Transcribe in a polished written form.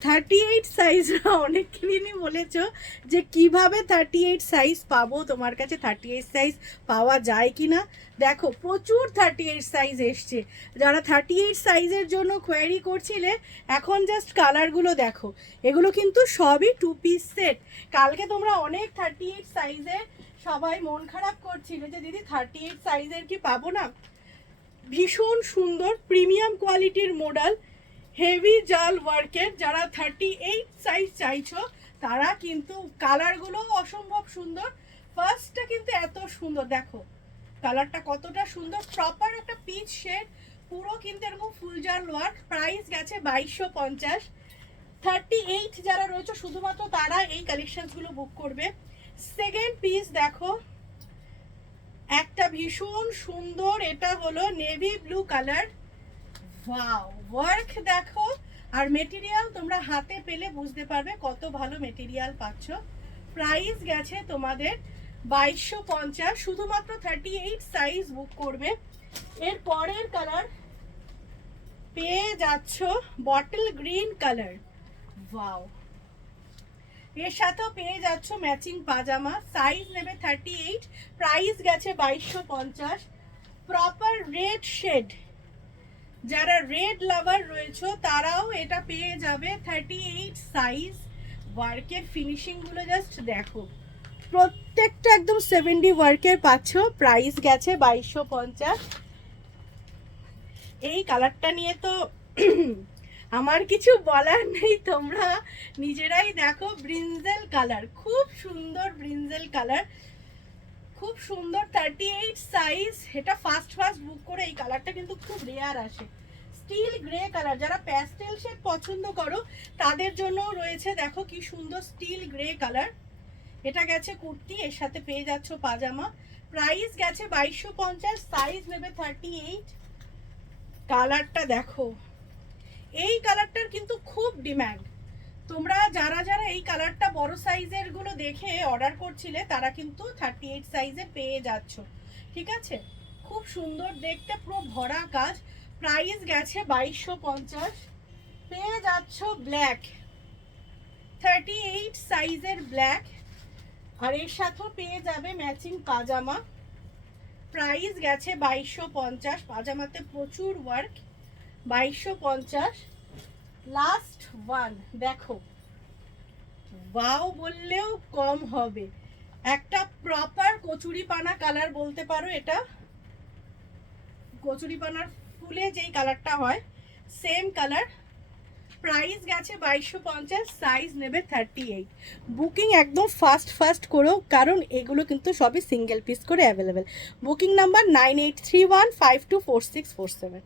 38 সাইজরা অনেক দিনই বলেছো যে কিভাবে 38 সাইজ পাবো, তোমার কাছে 38 সাইজ পাওয়া যায় কি না। দেখো প্রচুর 38 সাইজ এসছে। যারা 38 সাইজের জন্য কোয়েরি করছিলে, এখন জাস্ট কালারগুলো দেখো। এগুলো কিন্তু সবই 2 পিস সেট। কালকে তোমরা অনেক 38 সাইজে সবাই মন খারাপ করছিলে যে দিদি 38 সাইজের কি পাবো না। ভীষণ সুন্দর প্রিমিয়াম কোয়ালিটির মডেল, হেভি জাল ওয়ার্কের। যারা 38 সাইজ চাইছো তারা কিন্তু কালারগুলো অসম্ভব সুন্দর। ফার্স্টটা কিন্তু এত সুন্দর, দেখো কালারটা কতটা সুন্দর, প্রপার একটা পিচ শেড, পুরো কিন্তু এরকম ফুল জাল ওয়ার্ক। প্রাইস গেছে 2250। 38 যারা রয়েছে শুধুমাত্র তারা এই কালেকশনগুলো বুক করবে। সেকেন্ড পিস দেখো, একটা ভীষণ সুন্দর, এটা হলো navy blue colour. Wow, work দেখো, আর মেটেরিয়াল তোমরা হাতে পেলে বুঝতে পারবে কত ভালো মেটেরিয়াল পাচ্ছ। প্রাইস গেছে তোমাদের 2250। শুধুমাত্র 38 সাইজ বুক করবে। এর পরের কালার পেয়ে যাচ্ছ বটল গ্রিন কালার। ওয়াও, এর সাথেও পেয়ে যাচ্ছ ম্যাচিং পাজামা। সাইজ নেবে 38, প্রাইস গেছে 2250। প্রপার রেড শেড, যারা রেড লাভার রয়েছে তারাও এটা পেয়ে যাবে 38 সাইজ। ওয়ার্কের ফিনিশিংগুলো জাস্ট দেখো, প্রত্যেকটা একদম 70 ওয়ার্কের পাচ্ছ। প্রাইস গেছে 2250। এই কালারটা নিয়ে তো আমার কিছু বলার নেই, তোমরা নিজেরাই দেখো। ব্রিনজেল কালার, খুব সুন্দর ব্রিনজেল কালার, খুব সুন্দর। 38 সাইজ। এটা ফার্স্ট বুক করে, এই কালারটা কিন্তু খুব রেয়ার আসে। স্টিল গ্রে কালার, যারা প্যাস্টেল শেড পছন্দ করো তাদের জন্য রয়েছে। দেখো কি সুন্দর স্টিল গ্রে কালার। এটা গেছে কুর্তি, এর সাথে পেয়ে যাচ্ছ পাজামা। প্রাইস গেছে 2250। সাইজ নেবে 38। কালারটা দেখো, এই কালারটার কিন্তু খুব ডিমান্ড। তোমরা যারা যারা এই কালারটা বড় সাইজের গুলো দেখে অর্ডার করছিলে তারা কিন্তু 38 সাইজে পেয়ে যাচ্ছ। ঠিক আছে, খুব সুন্দর দেখতে, পুরো ভরা কাজ। প্রাইস গেছে 2250। পেয়ে যাচ্ছ ব্ল্যাক, 38 সাইজের ব্ল্যাক, আর এর সাথেও পেয়ে যাবে ম্যাচিং পাজামা। প্রাইস গেছে 2250। পাজামাতে প্রচুর ওয়ার্ক। 2250। লাস্ট ওয়ান দেখো, ওয়াও বললেও কম হবে। একটা প্রপার কচুরিপানা কালার বলতে পারো। এটা কচুরিপানার ফুলে যেই কালারটা হয় সেম কালার। প্রাইস গেছে 2250। সাইজ নেবে 38। বুকিং একদম ফাস্ট করো, কারণ এগুলো কিন্তু সবই সিঙ্গেল পিস করে অ্যাভেলেবেল। Booking number 9831524647।